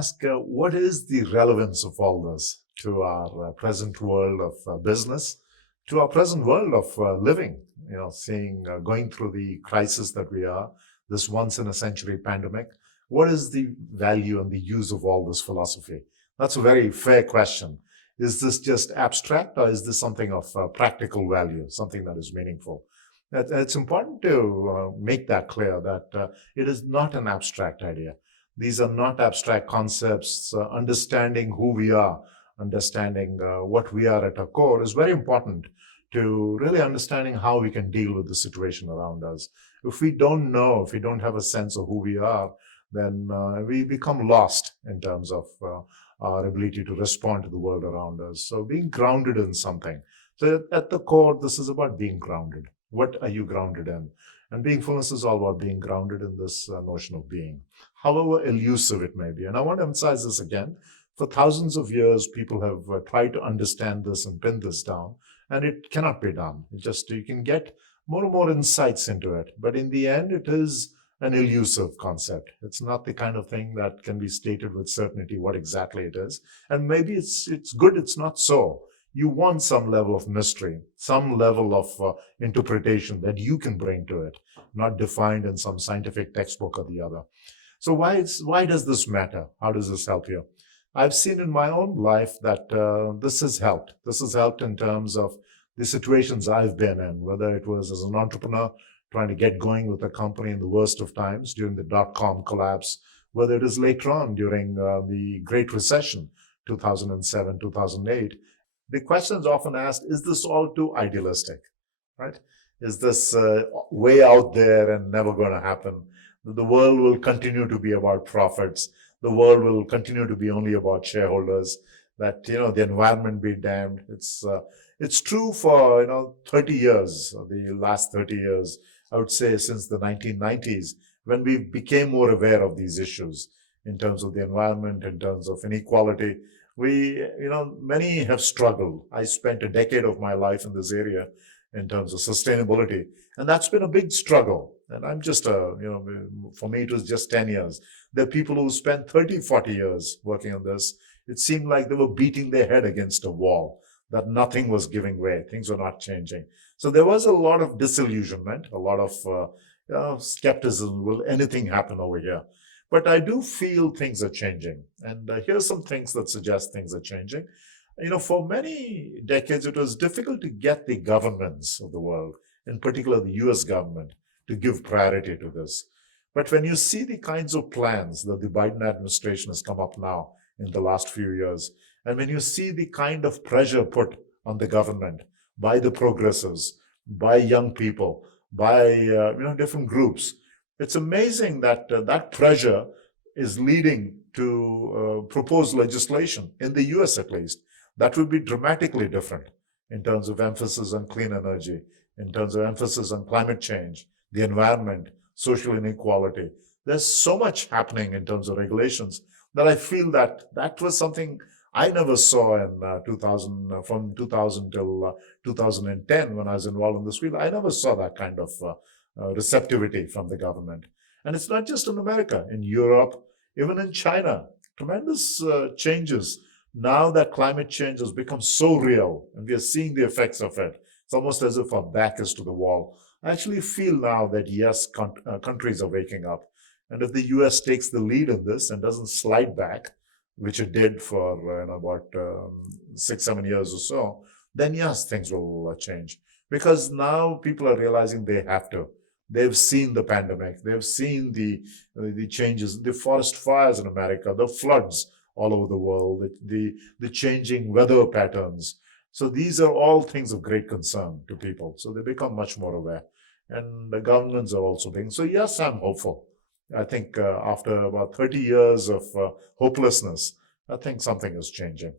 ask, what is the relevance of all this to our present world of business, to our present world of living, seeing, going through the crisis that we are, this once in a century pandemic? What is the value and the use of all this philosophy? That's a very fair question. Is this just abstract, or is this something of practical value, something that is meaningful? It's important to make that clear, that it is not an abstract idea. These are not abstract concepts. Understanding who we are, understanding what we are at our core is very important to really understanding how we can deal with the situation around us. If we don't know, if we don't have a sense of who we are, then we become lost in terms of our ability to respond to the world around us. So being grounded in something. So at the core, this is about being grounded. What are you grounded in? And Beingfulness is all about being grounded in this notion of being, however elusive it may be. And I want to emphasize this again. For thousands of years, people have tried to understand this and pin this down, and it cannot be done. You can get more and more insights into it, but in the end, it is an elusive concept. It's not the kind of thing that can be stated with certainty what exactly it is. And maybe it's good it's not so. You want some level of mystery, some level of interpretation that you can bring to it, not defined in some scientific textbook or the other. So why does this matter? How does this help you? I've seen in my own life that this has helped. This has helped in terms of the situations I've been in, whether it was as an entrepreneur trying to get going with a company in the worst of times during the dot-com collapse, whether it is later on during the Great Recession, 2007, 2008. The question is often asked, is this all too idealistic, right? Is this way out there and never going to happen? The world will continue to be about profits. The world will continue to be only about shareholders, that, the environment be damned. It's true for, 30 years, the last 30 years, I would say since the 1990s, when we became more aware of these issues in terms of the environment, in terms of inequality. Many have struggled. I spent a decade of my life in this area in terms of sustainability, and that's been a big struggle. And I'm just, for me, it was just 10 years. There are people who spent 30, 40 years working on this. It seemed like they were beating their head against a wall, that nothing was giving way, things were not changing. So there was a lot of disillusionment, a lot of skepticism. Will anything happen over here? But I do feel things are changing. And here's some things that suggest things are changing. For many decades, it was difficult to get the governments of the world, in particular the US government, to give priority to this. But when you see the kinds of plans that the Biden administration has come up now in the last few years, and when you see the kind of pressure put on the government by the progressives, by young people, by different groups, it's amazing that that pressure is leading to proposed legislation, in the US at least, that would be dramatically different in terms of emphasis on clean energy, in terms of emphasis on climate change, the environment, social inequality. There's so much happening in terms of regulations that I feel that was something I never saw in 2000, from 2000 till 2010 when I was involved in this field. I never saw that kind of receptivity from the government. And it's not just in America, in Europe, even in China, tremendous changes. Now that climate change has become so real and we are seeing the effects of it, it's almost as if our back is to the wall. I actually feel now that yes, countries are waking up. And if the US takes the lead in this and doesn't slide back, which it did for about 6-7 years or so, then yes, things will change. Because now people are realizing they have to. They've seen the pandemic. They've seen the changes, the forest fires in America, the floods all over the world, the changing weather patterns. So these are all things of great concern to people. So they become much more aware. And the governments are also being. So yes, I'm hopeful. I think after about 30 years of hopelessness, I think something is changing.